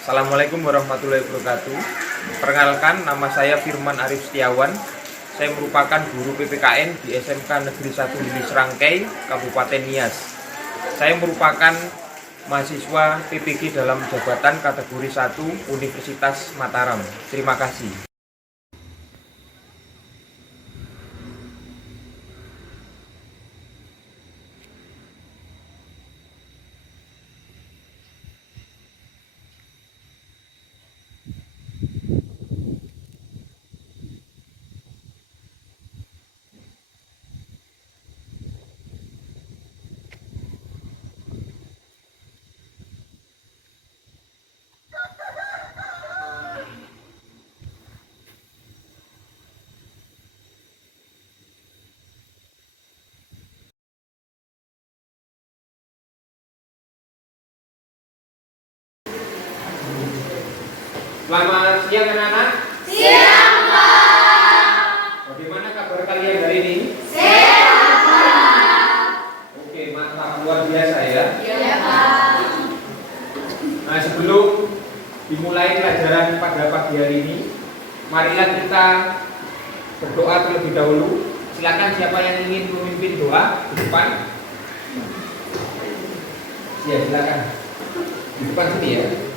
Assalamualaikum warahmatullahi wabarakatuh. Perkenalkan, nama saya Firman Arif Setiawan. Saya merupakan guru PPKN di SMK Negeri 1 Lili Serangkai, Kabupaten Nias. Saya merupakan mahasiswa PPG dalam jabatan kategori 1 Universitas Mataram. Terima kasih. Selamat siang anak-anak. Siang, Pak. Bagaimana kabar kalian hari ini? Sehat, Pak. Oke, mantap, luar biasa ya. Iya, Pak. Nah, sebelum dimulai pelajaran pada pagi hari ini, marilah kita berdoa terlebih dahulu. Silakan siapa yang ingin memimpin doa di depan. Ya, silakan. Di depan sini ya.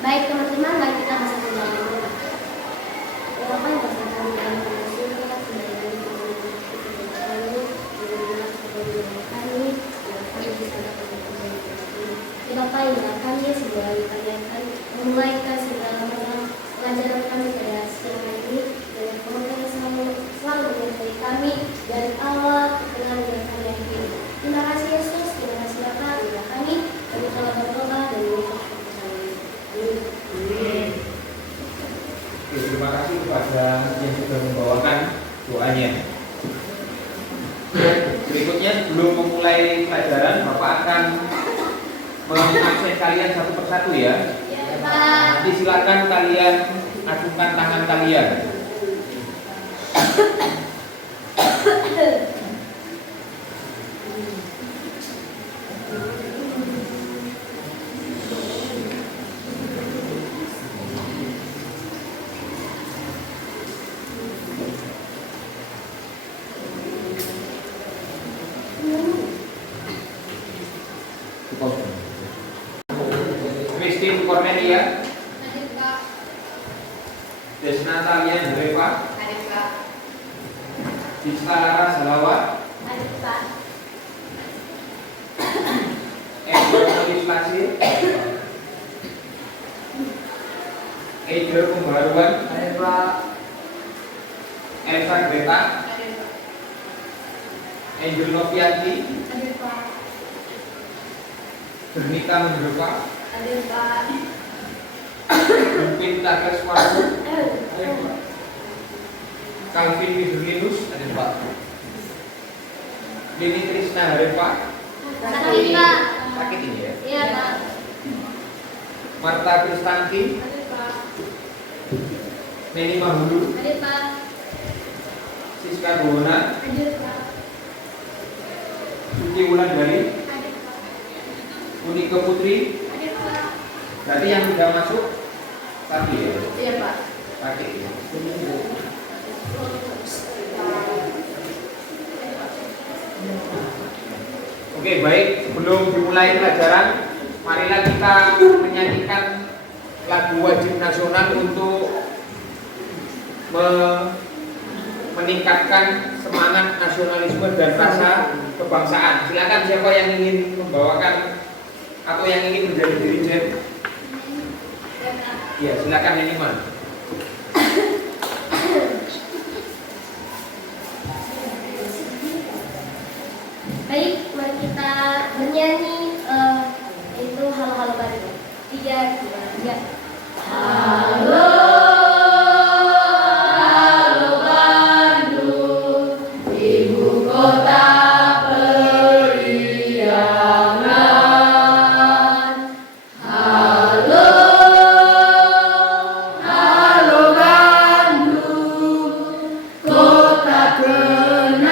Baik teman-teman, mari kita masuk ke dalam doa. Bapa yang berkata di dalam surga, kembali kami bisa dapat Bapa yang kami segera kalian memulaikan segala macam pelajaran kami pada siang hari ini, dan semoga selalu menyertai kami dari awal dengan kami akhir. Terima kasih Yesus, terima kasih Bapa, terima kami telah berdoa dan Terima kasih kepada yang sudah membawakan doanya. Berikutnya, sebelum memulai pelajaran, Bapak akan mengabsen kalian satu persatu ya. Nanti silakan kalian acungkan tangan kalian. Christine Cornelia, Hadir Pak. Desnatalia Drepa, Hadir Pak. Dista Lara Salawa, Hadir Pak. Edward Polis Lasir, Edward Pembaruan, Hadir Pak. Elsa Greta, Hadir Pak. Angel Novianti, Hadir Pak. Bernita Mendroka, Hadir Pak. Pupin Tagas Warsu, Calvin Widulinus, Hadir Pak. Lini Trisna Harepa, Sakit Pak. sakit ini ya, Iya Pak. Marta Kristanti, Hadir Pak. Neni Mahulu, Hadir Pak. Siska Buwana, Hadir Pak. Suci Wulandari, Hadir Pak. Unike Putri. Hadir Pak. Berarti yang sudah masuk tadi ya, Iya Pak. pakai ya. Oke, baik, sebelum dimulai pelajaran, marilah kita menyanyikan lagu wajib nasional untuk meningkatkan semangat nasionalisme dan rasa kebangsaan. Silakan siapa yang ingin membawakan atau yang ingin menjadi dirijen. Ya, silakan Neniman. Baik, mari kita bernyanyi itu halo-halo baru. 3, 2, 3. Halo. Kota kenang-kenang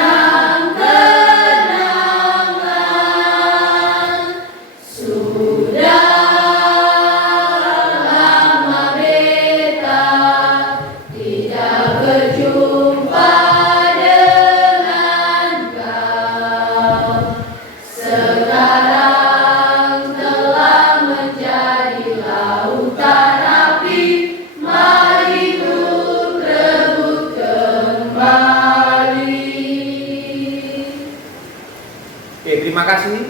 Oke, terima kasih.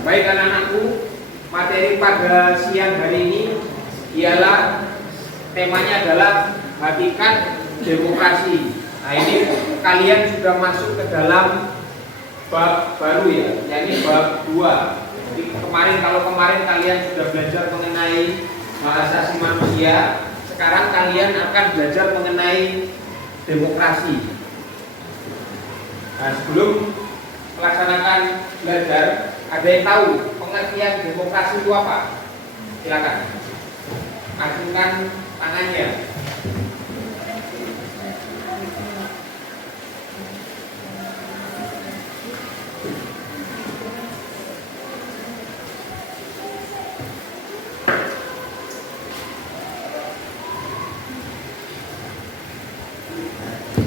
Baik anak-anakku, materi pada siang hari ini ialah temanya adalah hakikat demokrasi. Nah, ini kalian sudah masuk ke dalam bab baru ya, yakni bab 2. Jadi kalau kemarin kalian sudah belajar mengenai hak asasi manusia, sekarang kalian akan belajar mengenai demokrasi. Nah, sebelum melaksanakan belajar, ada yang tahu pengertian demokrasi itu apa? Silakan. Acungkan tangannya.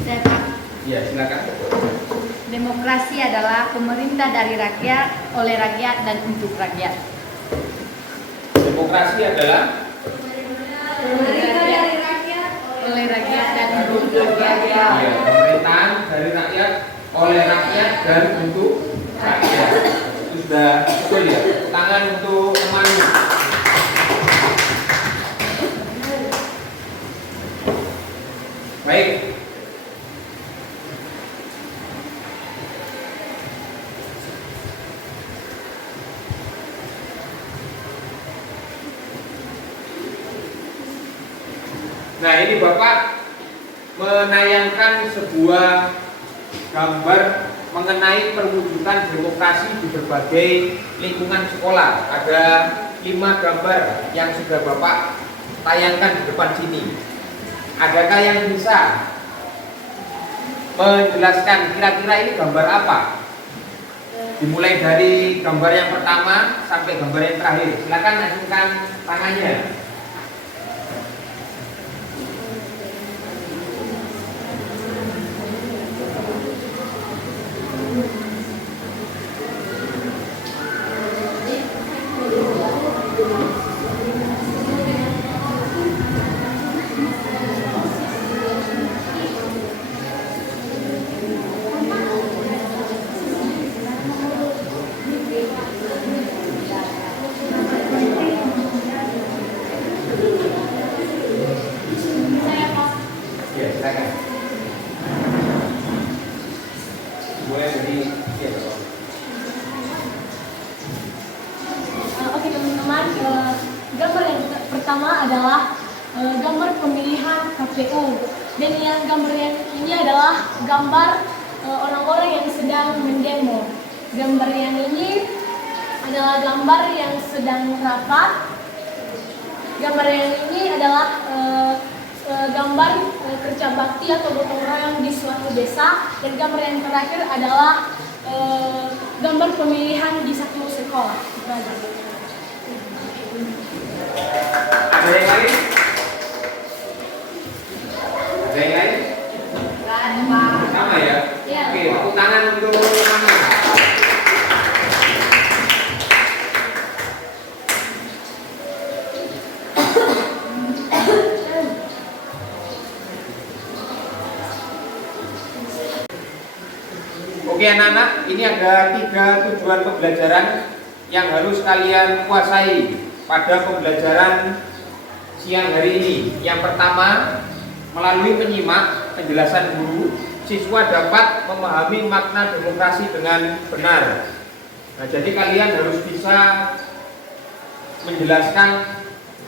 Saya Pak. Ya, silakan. Demokrasi adalah pemerintah dari rakyat, oleh rakyat, dan untuk rakyat. Demokrasi adalah Pemerintah dari rakyat, oleh rakyat, dan untuk rakyat. ya, pemerintahan dari rakyat, oleh rakyat, dan untuk rakyat. Itu sudah betul ya. Tangan untuk temanmu. Baik. Nah, ini Bapak menayangkan sebuah gambar mengenai perwujudan demokrasi di berbagai lingkungan sekolah. Ada 5 gambar yang sudah Bapak tayangkan di depan sini. Adakah yang bisa menjelaskan kira-kira ini gambar apa? Dimulai dari gambar yang pertama sampai gambar yang terakhir. Silakan acungkan tangannya. Ya, silakan. Mulai dari ya, Bapak. Oke teman-teman, gambar yang pertama adalah gambar pemilihan KPU, dan yang gambar yang ini adalah gambar orang-orang yang sedang mendemo. Gambar yang ini adalah gambar yang sedang rapat. Gambar yang ini adalah gambar kerja bakti atau gotong royong di suatu desa, dan gambar yang terakhir adalah gambar pemilihan di satu sekolah. Itu aja. Ada yang lain? Ada yang lain? Sama ya? Iya. Oke, tepuk tangan untuk mana? Oke anak-anak, ini ada 3 tujuan pembelajaran yang harus kalian kuasai pada pembelajaran siang hari ini. Yang pertama, melalui menyimak penjelasan guru, siswa dapat memahami makna demokrasi dengan benar. Nah, jadi kalian harus bisa menjelaskan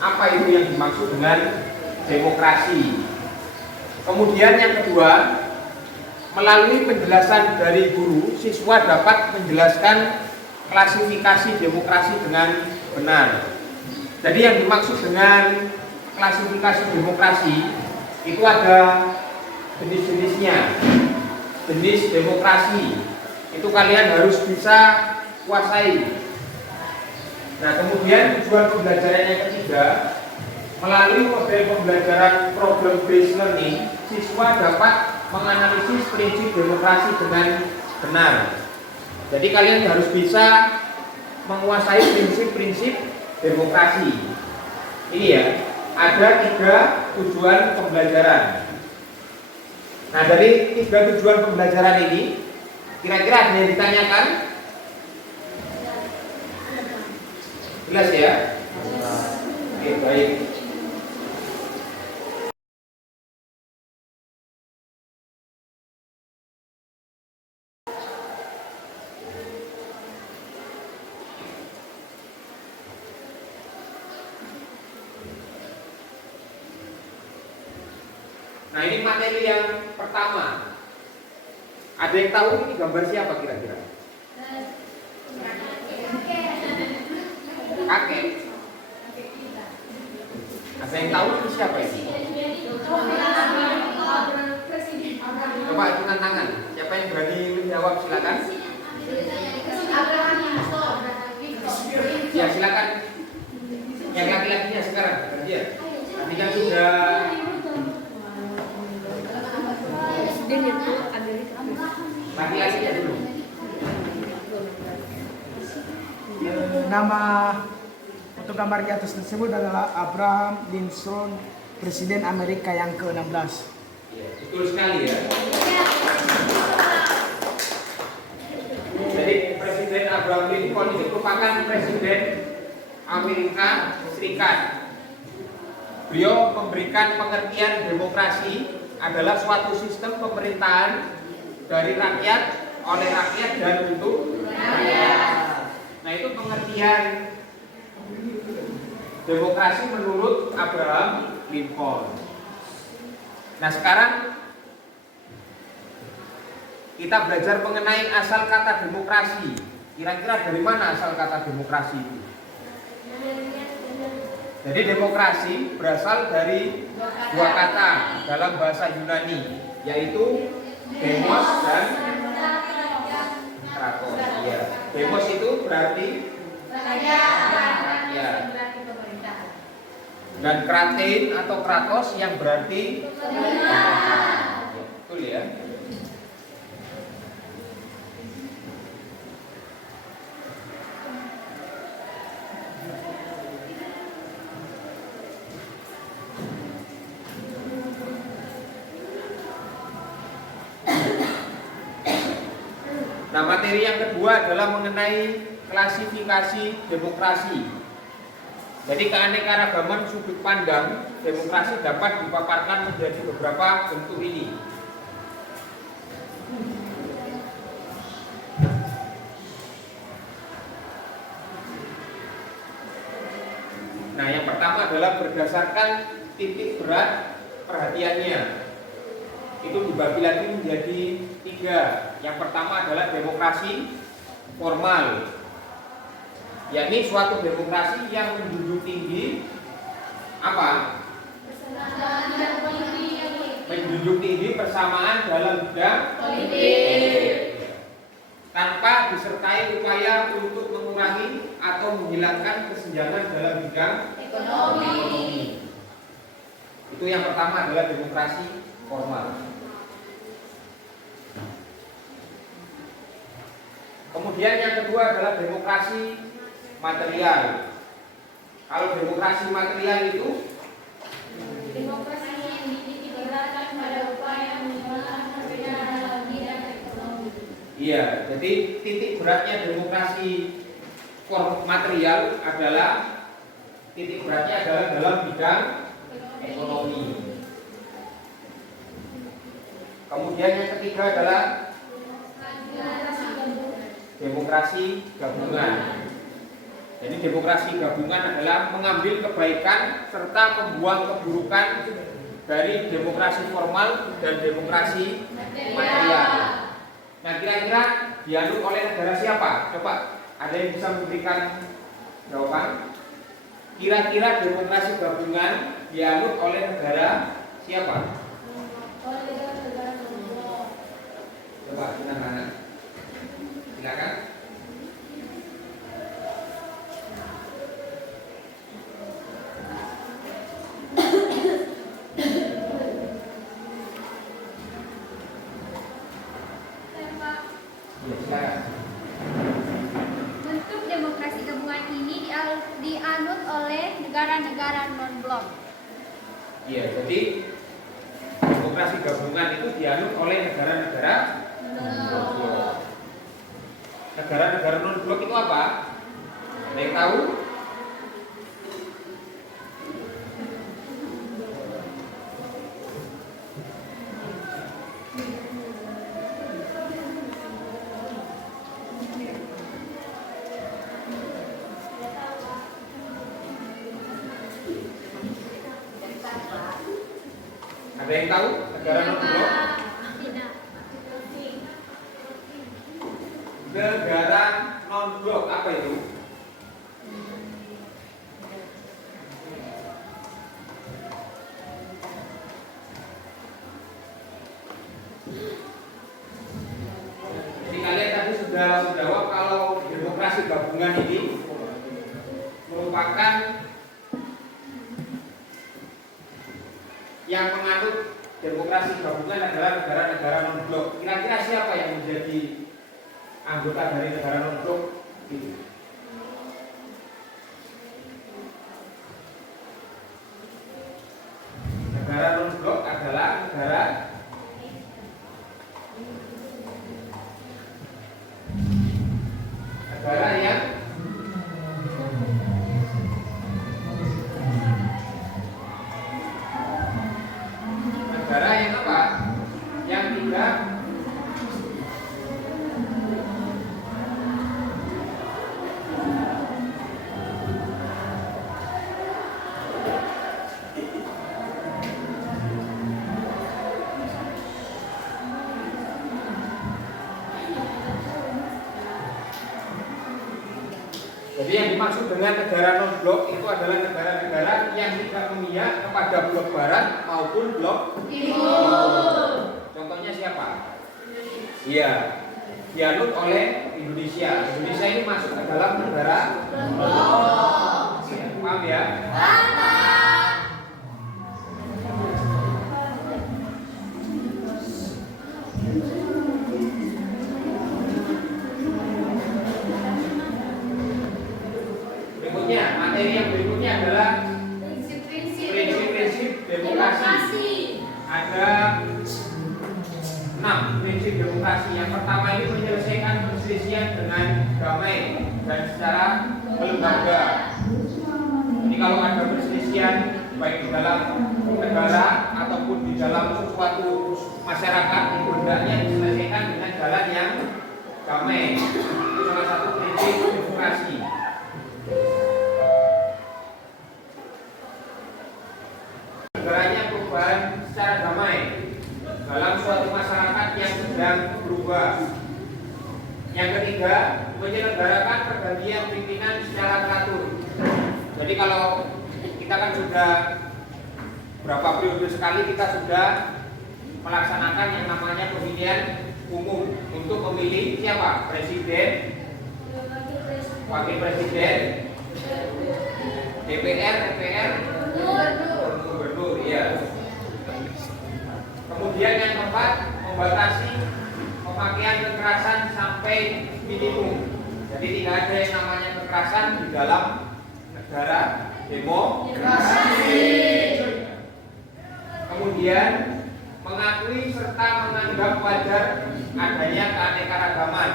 apa itu yang dimaksud dengan demokrasi. Kemudian yang kedua, melalui penjelasan dari guru, siswa dapat menjelaskan klasifikasi demokrasi dengan benar. Jadi yang dimaksud dengan klasifikasi demokrasi itu ada jenis-jenisnya. Jenis demokrasi itu kalian harus bisa kuasai. Nah, kemudian tujuan pembelajaran yang ketiga, melalui model pembelajaran problem based learning, siswa dapat menganalisis prinsip demokrasi dengan benar. Jadi kalian harus bisa menguasai prinsip-prinsip demokrasi. Ini ada 3 tujuan pembelajaran. Nah, dari 3 tujuan pembelajaran ini, kira-kira ada yang ditanyakan? Jelas ya? Oke, baik. Nah, ini materi yang pertama. Ada yang tahu ini gambar siapa kira-kira? Kakek. Ada yang tahu ini siapa ini? Coba hitungan tangan. Siapa yang berani menjawab silakan. Ya silakan. Yang laki-lakinya sekarang. Ya. Tadi kan sudah. Laki-lakinya dulu. Nama foto gambar di atas tersebut adalah Abraham Lincoln, Presiden Amerika yang ke-16. Ya, betul sekali ya. Jadi Presiden Abraham Lincoln ini merupakan Presiden Amerika Serikat. Beliau memberikan pengertian demokrasi adalah suatu sistem pemerintahan dari rakyat, oleh rakyat dan untuk rakyat. Nah, itu pengertian demokrasi menurut Abraham Lincoln. Nah, sekarang kita belajar mengenai asal kata demokrasi. Kira-kira dari mana asal kata demokrasi itu? Jadi demokrasi berasal dari 2 kata dalam bahasa Yunani, yaitu demos dan kratos. Ya. Demos itu berarti rakyat. Dan kratein atau kratos yang berarti pemerintah. Betul ya? Nah, materi yang kedua adalah mengenai klasifikasi demokrasi. Jadi keanekaragaman sudut pandang demokrasi dapat dipaparkan menjadi beberapa bentuk ini. Nah, yang pertama adalah berdasarkan titik berat perhatiannya. Itu dibagi lagi menjadi 3. Yang pertama adalah demokrasi formal, yakni suatu demokrasi yang menjunjung tinggi apa? Menjunjung tinggi persamaan dalam bidang politik, tanpa disertai upaya untuk mengurangi atau menghilangkan kesenjangan dalam bidang ekonomi. Itu yang pertama adalah demokrasi formal. Kemudian yang kedua adalah demokrasi material. Kalau demokrasi material itu Demokrasi yang dititikberatkan pada upaya menimbulkan perbedaan dalam bidang ekonomi. iya, jadi titik beratnya demokrasi material adalah titik beratnya adalah dalam bidang ekonomi. Kemudian yang ketiga adalah demokrasi gabungan. Jadi demokrasi gabungan adalah mengambil kebaikan serta membuang keburukan dari demokrasi formal dan demokrasi material. Nah, kira-kira dianut oleh negara siapa? Coba, ada yang bisa memberikan jawaban? Kira-kira demokrasi gabungan dianut oleh negara siapa? Coba kita mana? Silakan. Bentuk demokrasi gabungan ini dianut oleh negara-negara non-blok. Iya, jadi demokrasi gabungan itu dianut oleh negara-negara non-blok. Negara-negara non-blok itu apa? Ada yang tahu? Ada yang tahu negara non-blok? Negara non-blok apa itu? Jadi kalian tadi sudah menjawab kalau demokrasi gabungan ini merupakan yang menganut demokrasi gabungan adalah negara-negara non-blok. Kira-kira siapa yang menjadi anggota dari negara non-blok itu? Negara non-blok adalah negara yang apa? Yang tidak Jadi yang dimaksud dengan negara non-blok itu adalah negara-negara yang tidak memihak kepada blok barat maupun blok timur. Contohnya siapa? Iya, dianut oleh Indonesia. Indonesia ini masuk ke dalam negara non-blok. Paham ya? Materi yang berikutnya adalah prinsip-prinsip demokrasi. Ada 6 prinsip demokrasi. Yang pertama ini menyelesaikan perselisihan dengan damai dan secara kelembagaan. Jadi kalau ada perselisihan baik di dalam negara ataupun di dalam suatu masyarakat, itu hendaknya diselesaikan dengan jalan yang damai. Itu salah satu prinsip demokrasi. Negaranya perubahan secara damai dalam suatu masyarakat yang sedang berubah. Yang ketiga, menyelenggarakan pergantian pimpinan secara teratur. Jadi kalau kita kan sudah berapa periode sekali kita sudah melaksanakan yang namanya pemilihan umum untuk memilih siapa? Presiden, wakil presiden, DPR, MPR, gubernur, ya. Kemudian yang keempat, membatasi pemakaian kekerasan sampai minimum. Jadi tidak ada yang namanya kekerasan di dalam negara demokrasi. Kemudian mengakui serta menganggap wajar adanya keanekaragaman.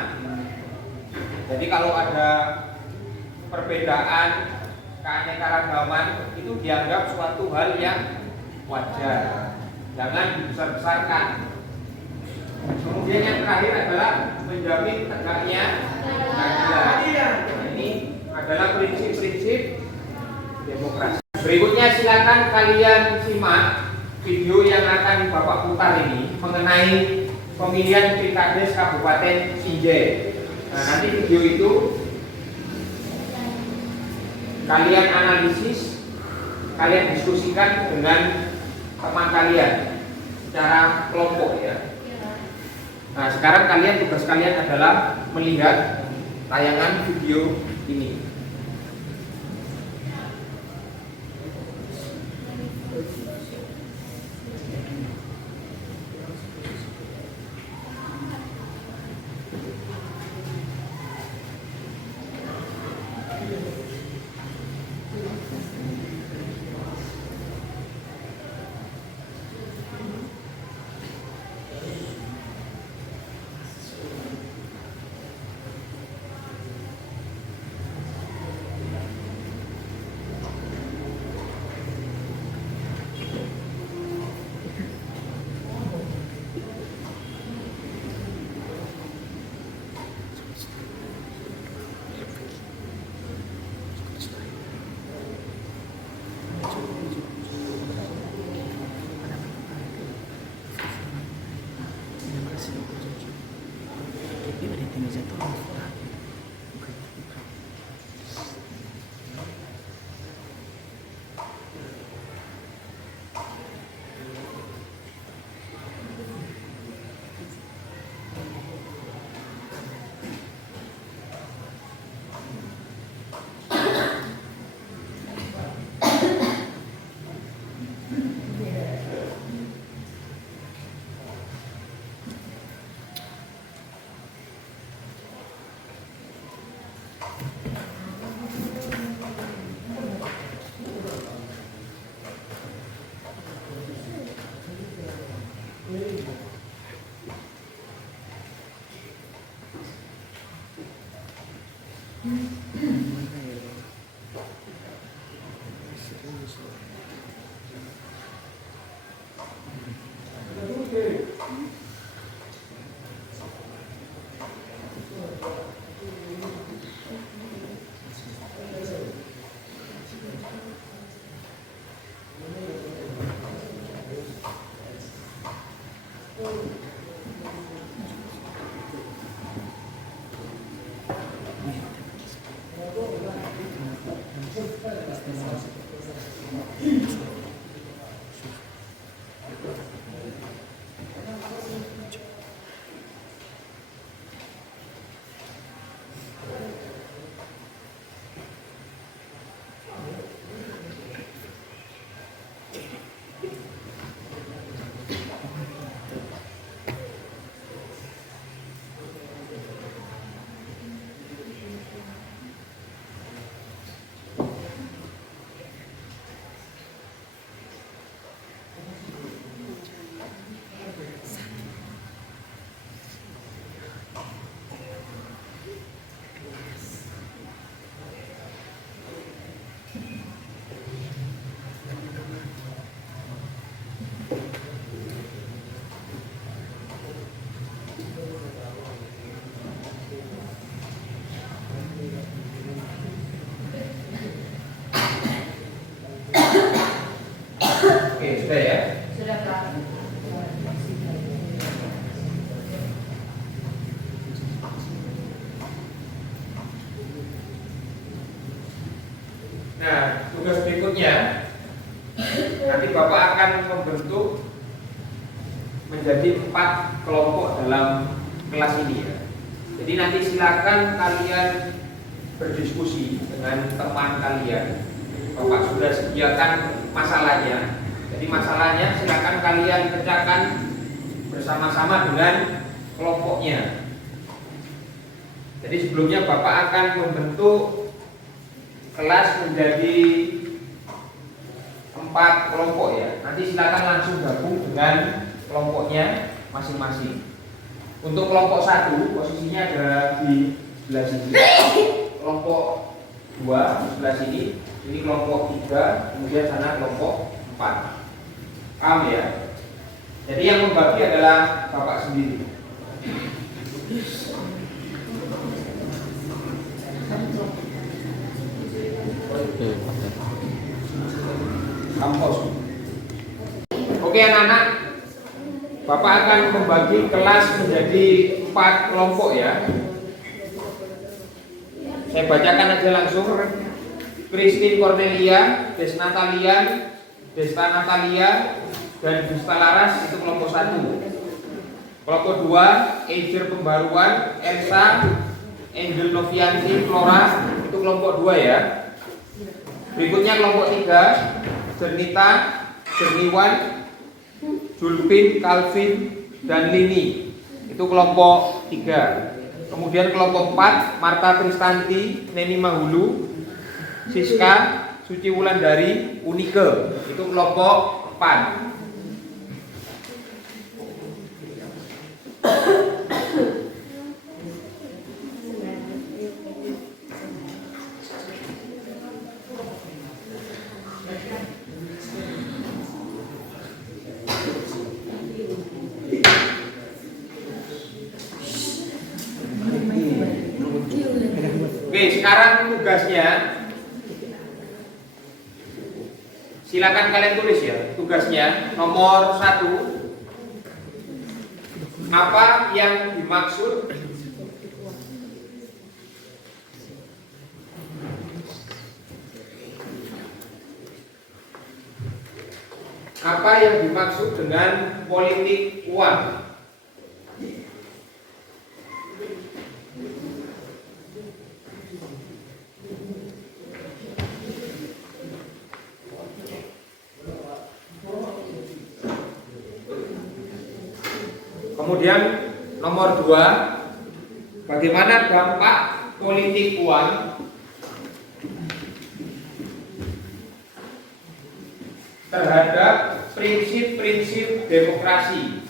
Jadi kalau ada perbedaan keanekaragaman itu dianggap suatu hal yang wajar, jangan dibesar-besarkan. Kemudian yang terakhir adalah menjamin tegaknya keadilan. Ini adalah prinsip-prinsip demokrasi. Berikutnya silakan kalian simak video yang akan Bapak putar ini mengenai pemilihan Pilkades Kabupaten Sinjai. Nah, nanti video itu kalian analisis, kalian diskusikan dengan teman kalian secara kelompok ya. Nah, sekarang tugas kalian adalah melihat tayangan video ini. Oke, sudah ya. Sudah, Pak. Nah, tugas berikutnya nanti Bapak akan membentuk menjadi 4 kelompok dalam kelas ini ya. Jadi nanti silakan kalian berdiskusi dengan teman kalian. Bapak sudah sediakan masalahnya. Jadi masalahnya silakan kalian kerjakan bersama-sama dengan kelompoknya. Jadi sebelumnya Bapak akan membentuk kelas menjadi 4 kelompok ya. Nanti silakan langsung gabung dengan kelompoknya masing-masing. Untuk kelompok 1 posisinya ada di sebelah sini. Kelompok 2 di sebelah sini. Ini kelompok 3, kemudian sana kelompok 4. Paham ya? Jadi yang membagi adalah Bapak sendiri. Kampus. Oke anak-anak, Bapak akan membagi kelas menjadi 4 kelompok ya. Saya bacakan aja langsung. Christine Cornelia, Desna Talian, Desta Natalia, dan Desta Laras itu kelompok 1. Kelompok 2, Ejer Pembaruan, Elsa, Angel Novianti, Flora itu kelompok 2 ya. Berikutnya kelompok 3, Jernita, Jerniwan, Julpin, Calvin, dan Lini itu kelompok 3. Kemudian kelompok 4, Marta Tristanti, Neni Mahulu, Siska, Suci Wulandari, Unike itu kelompok 4. Oke, sekarang tugasnya silakan kalian tulis ya. Tugasnya nomor 1, apa yang dimaksud dengan politik uang? Kemudian nomor 2, bagaimana dampak politik uang terhadap prinsip-prinsip demokrasi?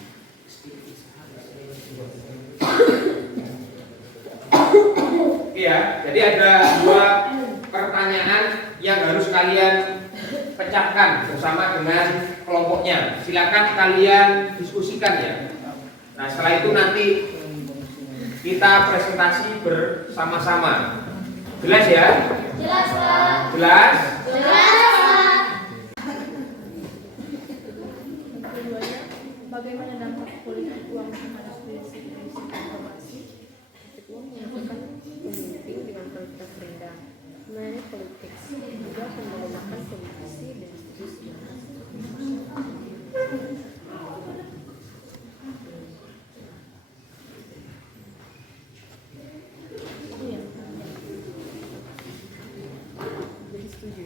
Ya, jadi ada 2 pertanyaan yang harus kalian pecahkan bersama dengan kelompoknya. Silakan kalian diskusikan ya. Nah, setelah itu nanti kita presentasi bersama-sama. Jelas ya? Jelas, Pak. Jelas? Jelas, Pak. Keduanya, bagaimana dampak politik uang terhadap prinsip-prinsip informasi? Politik uang merupakan pemimpin dengan kualitas rendah. Money politics juga akan melemahkan politisi dan institusi. Iya. Jadi setuju.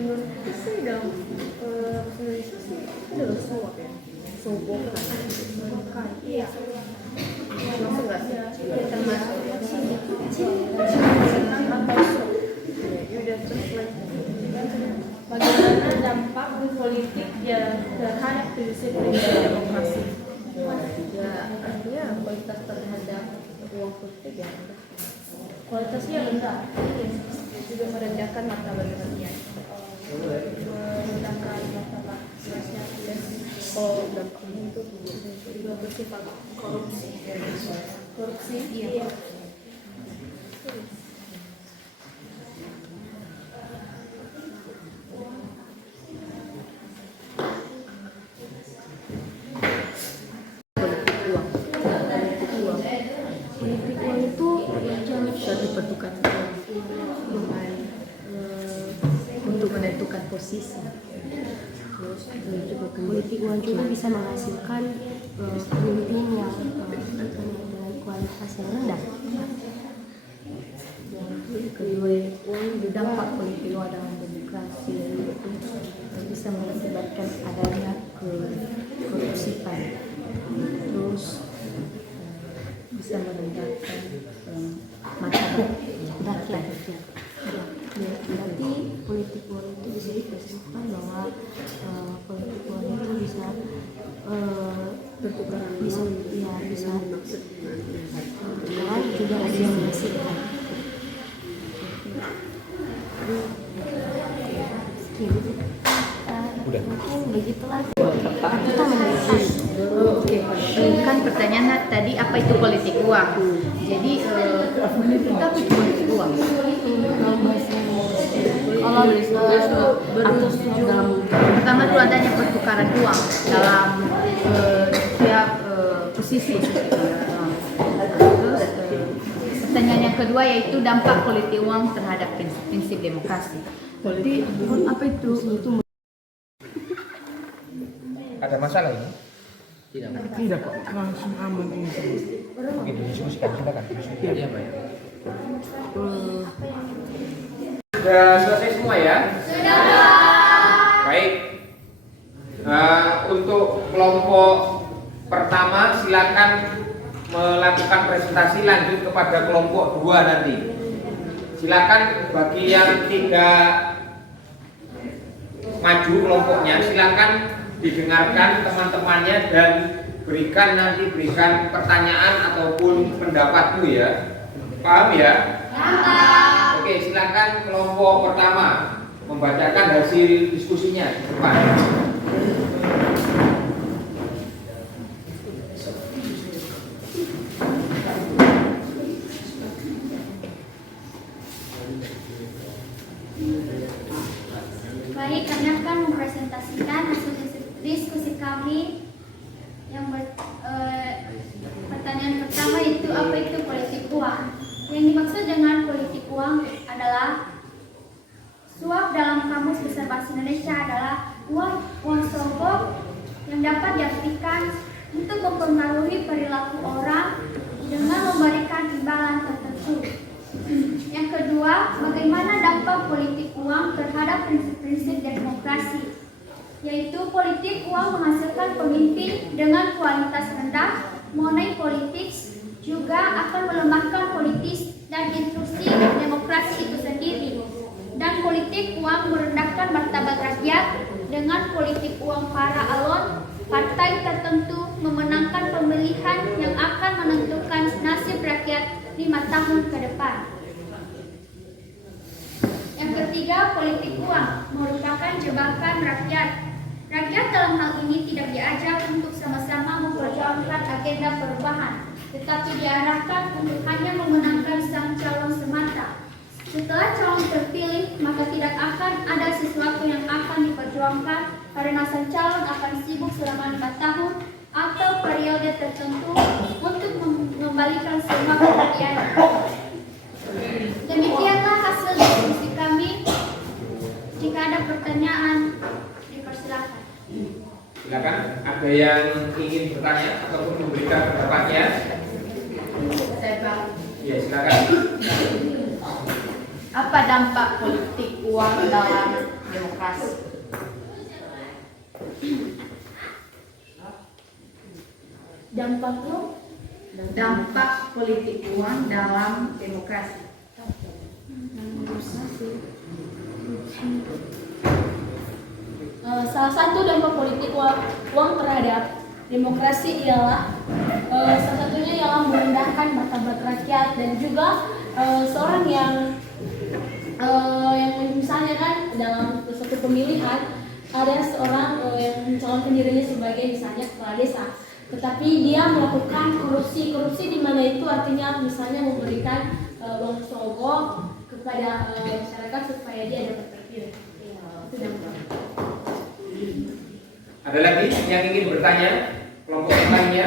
Menurutku sih dalam bahasa Indonesia sih itu adalah suap ya, sobokan. Iya. Masuk nggak sih? Termasuk atau suap. Ya, you udah translate. Bagaimana dampak politik ya terhadap prinsip-prinsip demokrasi? Ya, artinya kualitas terhadap uang politik ya. Kualitasnya rendah. Juga merendahkan martabat rakyat. Merendahkan martabat rakyat. Kalau dampaknya itu juga bersifat korupsi. Korupsi. Iya. Politik uang itu bisa dipertukar dengan untuk menentukan posisi. Terus juga Politik uang juga bisa menghasilkan pemimpin yang dengan kualitas yang rendah. yang kedua, uang berdampak politik uang dalam demokrasi bisa mengakibatkan adanya korupsian. Terus bisa merendahkan martabat rakyat. Ya, berarti politik uang itu bisa dipersiapkan bahwa politik uang itu bisa Pertukaran bisa uang ya bisa maksud juga ada yang menghasilkan. Mungkin begitulah kita mendengar. Oke, kan pertanyaan tadi apa itu politik uang? Jadi apa itu politik uang? Pertama itu adanya pertukaran uang dalam setiap posisi. Terus pertanyaan yang kedua yaitu dampak politik uang terhadap prinsip demokrasi. Jadi apa itu? Ada masalah ini? Tidak Pak, langsung aman ini. Oke, didiskusikan, silakan. Iya, Pak. Sudah selesai semua ya? Sudah. Baik. Untuk kelompok pertama silakan melakukan presentasi, lanjut kepada kelompok 2 nanti. Silakan bagi yang tidak maju kelompoknya, silakan didengarkan teman-temannya dan berikan pertanyaan ataupun pendapatmu ya. Paham ya? Paham. Oke, silakan kelompok pertama membacakan hasil diskusinya di depan. Baik, kami akan mempresentasikan hasil diskusi kami yang pertanyaan pertama itu apa itu politik uang. Yang dimaksud dengan politik uang adalah suap dalam Kamus Besar Bahasa Indonesia adalah uang sogok yang dapat diartikan untuk mempengaruhi perilaku orang dengan memberikan imbalan tertentu. Yang kedua, bagaimana dampak politik uang terhadap prinsip-prinsip demokrasi, yaitu politik uang menghasilkan pemimpin dengan kualitas rendah. Money politics juga akan melemahkan dan instruksi demokrasi itu sendiri. Dan politik uang merendahkan martabat rakyat dengan politik uang para alon, partai tertentu memenangkan pemilihan yang akan menentukan nasib rakyat 5 tahun ke depan. Yang ketiga, politik uang merupakan jebakan rakyat. Rakyat dalam hal ini tidak diajak untuk sama-sama memperjuangkan agenda perubahan, tetapi diarahkan untuk hanya memenangkan sang calon semata. Setelah calon terpilih, maka tidak akan ada sesuatu yang akan diperjuangkan karena sang calon akan sibuk selama 5 tahun atau periode tertentu untuk mengembalikan semua kebahagiaan. Demikianlah hasil diskusi kami. Jika ada pertanyaan, dipersilakan. Silakan, ada yang ingin bertanya ataupun memberikan pendapatnya? Ya, silakan. Apa dampak politik uang dalam demokrasi? Dampak politik uang dalam demokrasi. Salah satu dampak politik uang terhadap demokrasi ialah salah satunya ialah merendahkan martabat rakyat dan juga seorang yang misalnya kan dalam suatu pemilihan ada seorang yang mencalonkan dirinya sebagai misalnya kepala desa, tetapi dia melakukan korupsi di mana itu artinya misalnya memberikan uang sogok kepada masyarakat supaya dia dapat terpilih. Itu dampak. Ada lagi yang ingin bertanya? Kelompok yang lainnya?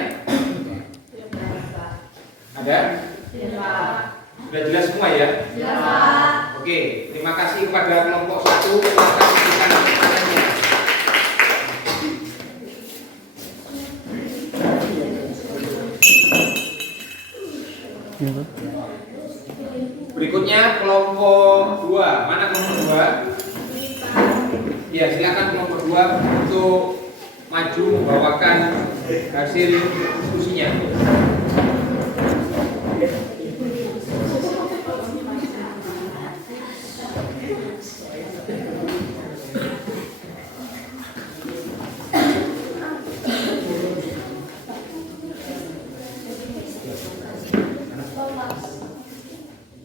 Ada? Sudah jelas semua ya? Oke, terima kasih kepada kelompok 1 atas memberikan pertanyaannya. Berikutnya kelompok 2. Mana kelompok 2? Ya, silakan kelompok 2 untuk maju membawakan hasil diskusinya.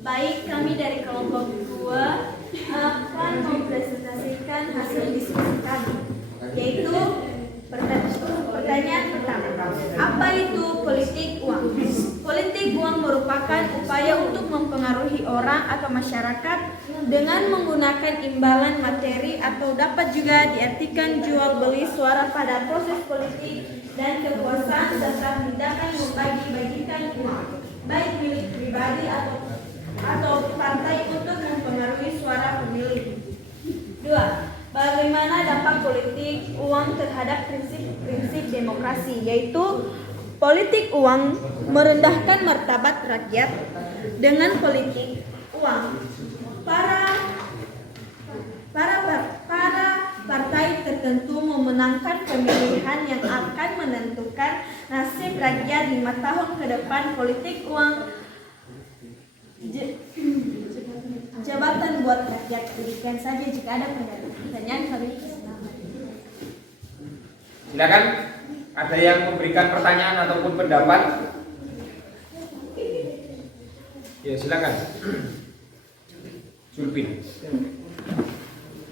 Baik, kami dari kelompok 2 akan mempresentasikan hasil diskusi kami, yaitu pertanyaan pertama. Apa itu politik uang? Politik uang merupakan upaya untuk mempengaruhi orang atau masyarakat dengan menggunakan imbalan materi atau dapat juga diartikan jual beli suara pada proses politik dan kekuasaan serta tindakan membagi-bagikan uang, baik milik pribadi atau partai untuk mempengaruhi suara pemilih. 2. Bagaimana dampak politik uang terhadap prinsip demokrasi, yaitu politik uang merendahkan martabat rakyat. Dengan politik uang, para partai tertentu memenangkan pemilihan yang akan menentukan nasib rakyat 5 tahun ke depan. Politik uang jabatan buat rakyat. Demikian saja, jika ada pertanyaan kami Silakan, ada yang memberikan pertanyaan ataupun pendapat? Ya, silakan. Julpin.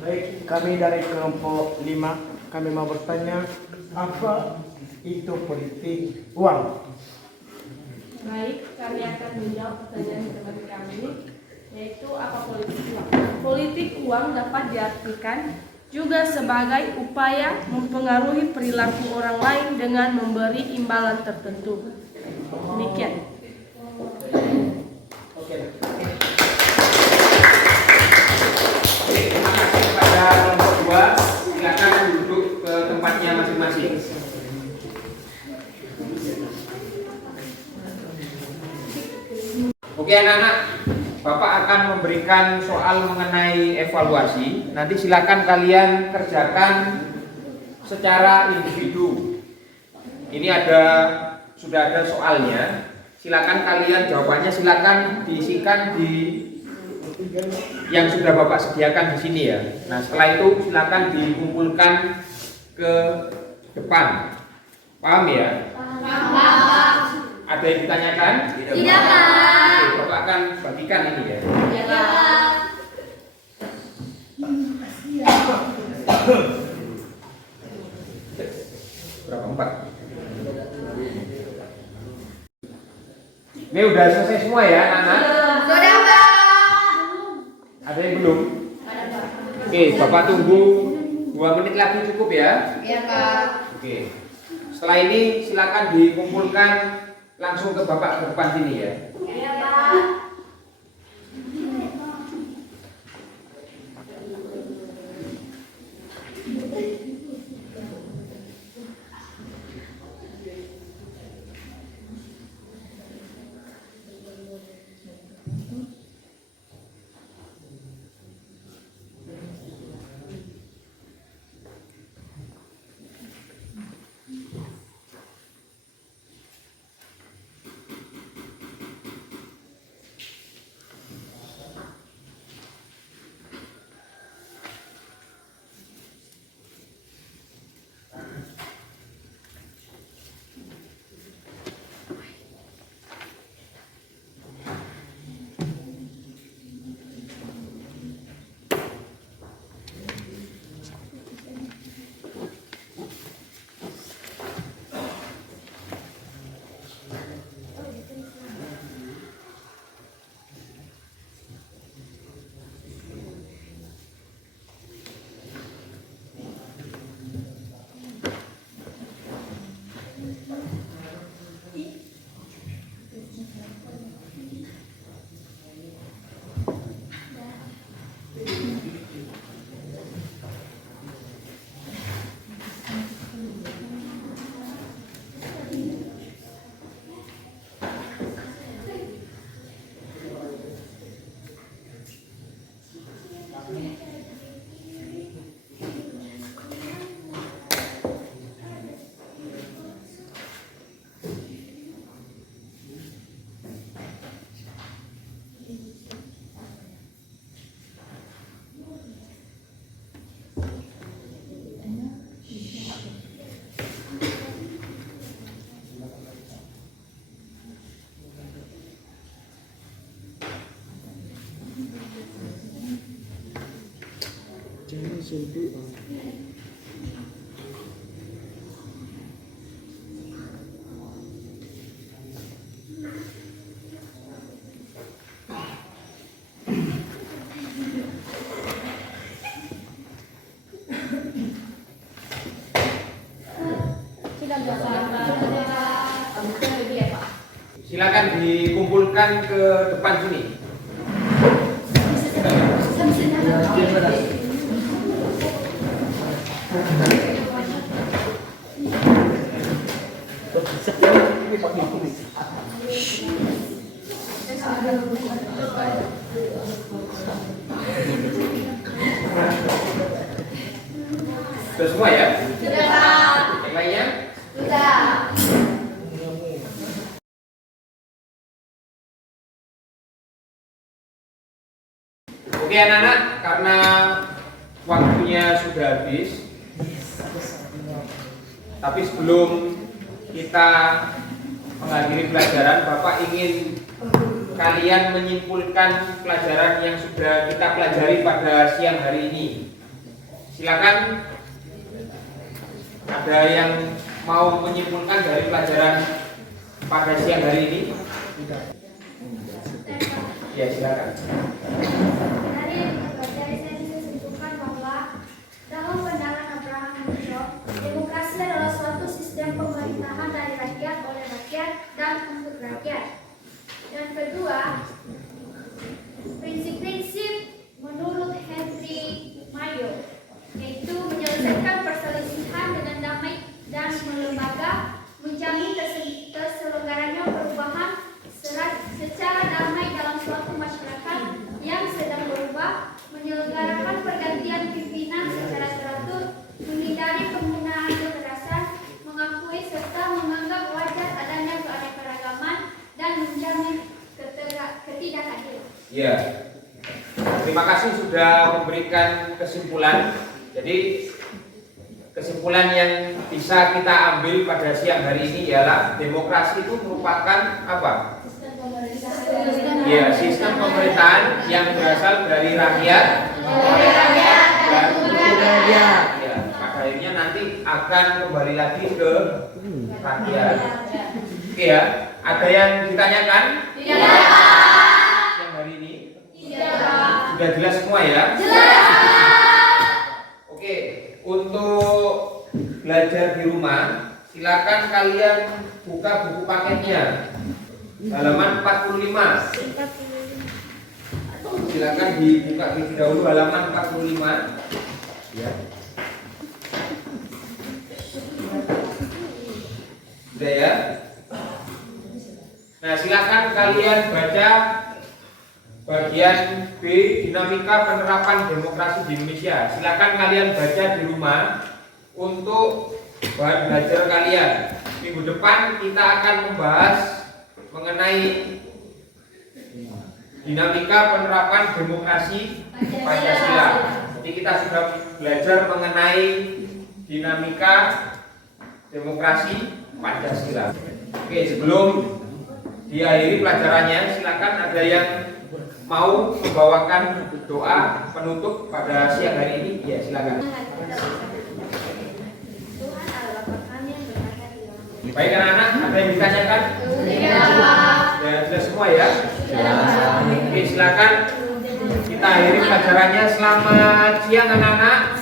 Baik, kami dari kelompok 5, kami mau bertanya, apa itu politik uang? Baik, kami akan menjawab pertanyaan teman kami, yaitu apa politik uang. Politik uang dapat diartikan juga sebagai upaya mempengaruhi perilaku orang lain dengan memberi imbalan tertentu. Demikian. Oke. Terima kasih kepada kelompok 2. Silakan duduk ke tempatnya masing-masing. Oke anak-anak, Bapak akan memberikan soal mengenai evaluasi. Nanti silakan kalian kerjakan secara individu. Ini sudah ada soalnya. silakan kalian jawabannya silakan diisikan di yang sudah Bapak sediakan di sini ya. Nah, setelah itu silakan dikumpulkan ke depan. Paham ya? Paham. Ada yang ditanyakan? Tidak, Pak. Oke, Bapak akan bagikan ini ya. Iya, Pak. Berapa? 4? Ini udah selesai semua ya, anak-anak? Sudah, Pak. Ada yang belum? Oke, Bapak tunggu 2 menit lagi cukup ya? Iya, Pak. Oke. Setelah ini silakan dikumpulkan langsung ke Bapak ke depan sini ya. Iya, Pak. Silakan dikumpulkan ke depan sini. Sudah semua ya? Sudah. Yang lainnya? Sudah. Oke anak-anak, karena waktunya sudah habis, tapi sebelum kita mengakhiri pelajaran, Bapak ingin kalian menyimpulkan pelajaran yang sudah kita pelajari pada siang hari ini. Silakan, ada yang mau menyimpulkan dari pelajaran pada siang hari ini? Ya, silakan. Dari saya bisa simpulkan bahwa dalam pandangan Abraham Lincoln, demokrasi adalah suatu sistem pemerintahan dari rakyat, oleh rakyat, dan untuk rakyat. Dan kedua, prinsip-prinsip menurut Henry Mayo, yaitu menyelesaikan perselisihan dengan damai dan melembaga, menjamin terselenggaranya perubahan secara damai dalam suatu masyarakat yang sedang terima kasih sudah memberikan kesimpulan. Jadi kesimpulan yang bisa kita ambil pada siang hari ini ialah demokrasi itu merupakan apa? Ya, sistem pemerintahan yang berasal dari rakyat, oleh rakyat dan untuk rakyat. Ya, pada akhirnya nanti akan kembali lagi ke rakyat. Oke ya, ada yang ditanyakan? Tidak. Siang hari ini? Tidak. Sudah jelas semua ya? Jelas. Oke, untuk belajar di rumah, silakan kalian buka buku paketnya. Halaman 45. Silakan dibuka terlebih dahulu halaman 45. Ya. Sudah ya? Nah, silakan kalian baca bagian B, dinamika penerapan demokrasi di Indonesia. Silakan kalian baca di rumah untuk bahan belajar kalian. Minggu depan kita akan membahas mengenai dinamika penerapan demokrasi Pancasila. Jadi kita sudah belajar mengenai dinamika demokrasi Pancasila. Oke, sebelum diakhiri pelajarannya, silakan ada yang mau membawakan doa penutup pada siang hari ini. Ya, silakan. Baik anak-anak, ada yang ditanyakan? Ya, sudah semua ya? Oke, silakan kita akhiri pelajarannya. Selamat siang anak-anak.